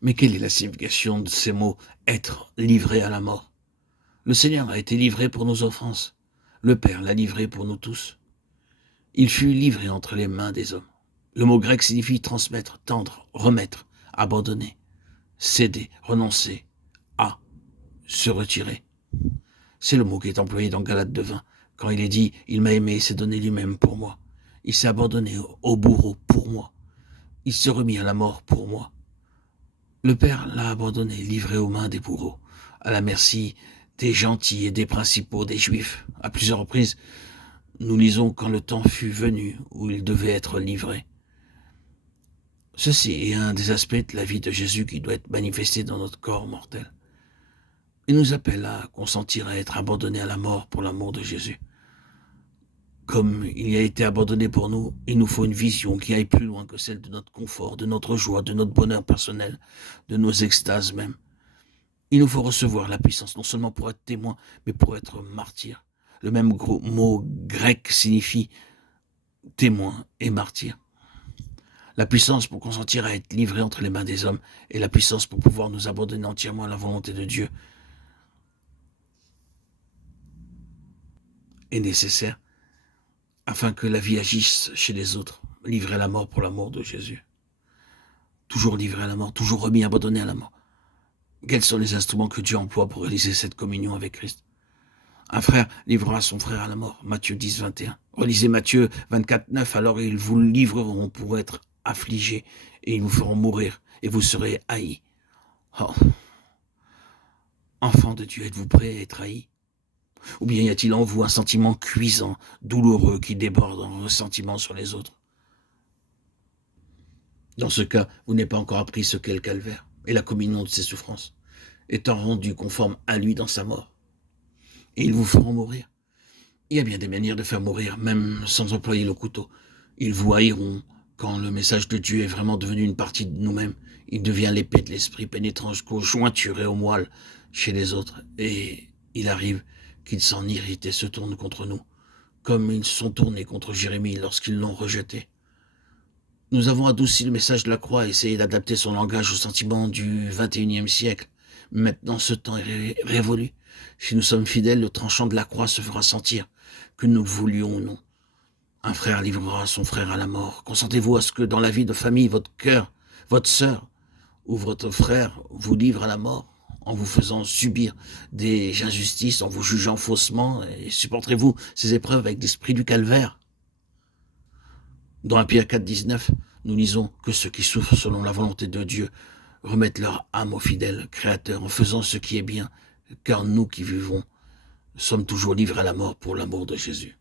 Mais quelle est la signification de ces mots « être livré à la mort » ? Le Seigneur a été livré pour nos offenses. Le Père l'a livré pour nous tous. Il fut livré entre les mains des hommes. Le mot grec signifie transmettre, tendre, remettre, abandonner, céder, renoncer, à, se retirer. C'est le mot qui est employé dans Galates 2:20, quand il est dit « Il m'a aimé et s'est donné lui-même pour moi. Il s'est abandonné au bourreau pour moi. Il s'est remis à la mort pour moi. » Le Père l'a abandonné, livré aux mains des bourreaux, à la merci des gentils et des principaux des Juifs. À plusieurs reprises, nous lisons quand le temps fut venu où il devait être livré. Ceci est un des aspects de la vie de Jésus qui doit être manifesté dans notre corps mortel. Il nous appelle à consentir à être abandonné à la mort pour l'amour de Jésus. Comme il a été abandonné pour nous, il nous faut une vision qui aille plus loin que celle de notre confort, de notre joie, de notre bonheur personnel, de nos extases même. Il nous faut recevoir la puissance, non seulement pour être témoin, mais pour être martyr. Le même mot grec signifie témoin et martyr. La puissance pour consentir à être livré entre les mains des hommes et la puissance pour pouvoir nous abandonner entièrement à la volonté de Dieu est nécessaire afin que la vie agisse chez les autres, livré à la mort pour l'amour de Jésus. Toujours livré à la mort, toujours remis, abandonné à la mort. Quels sont les instruments que Dieu emploie pour réaliser cette communion avec Christ ? Un frère livrera son frère à la mort, Matthieu 10:21. Relisez Matthieu 24:9, alors ils vous livreront pour être affligés et ils vous feront mourir et vous serez haïs. Oh. Enfant de Dieu, êtes-vous prêt à être haï ? Ou bien y a-t-il en vous un sentiment cuisant, douloureux qui déborde en ressentiment sur les autres ? Dans ce cas, vous n'avez pas encore appris ce qu'est le calvaire et la communion de ses souffrances, étant rendu conforme à lui dans sa mort. Et ils vous feront mourir. Il y a bien des manières de faire mourir, même sans employer le couteau. Ils vous haïront quand le message de Dieu est vraiment devenu une partie de nous-mêmes. Il devient l'épée de l'esprit pénétrant jusqu'aux jointures et aux moelles chez les autres. Et il arrive qu'ils s'en irritent et se tournent contre nous, comme ils se sont tournés contre Jérémie lorsqu'ils l'ont rejeté. Nous avons adouci le message de la croix et essayé d'adapter son langage aux sentiments du XXIe siècle. Maintenant, ce temps est révolu. Si nous sommes fidèles, le tranchant de la croix se fera sentir, que nous le voulions ou non. Un frère livrera son frère à la mort. Consentez-vous à ce que dans la vie de famille, votre cœur, votre sœur ou votre frère vous livre à la mort en vous faisant subir des injustices, en vous jugeant faussement, et supporterez-vous ces épreuves avec l'esprit du calvaire ? Dans 1 Pierre 4:19, nous lisons que ceux qui souffrent selon la volonté de Dieu remettent leur âme au fidèle Créateur en faisant ce qui est bien, car nous qui vivons sommes toujours livrés à la mort pour l'amour de Jésus.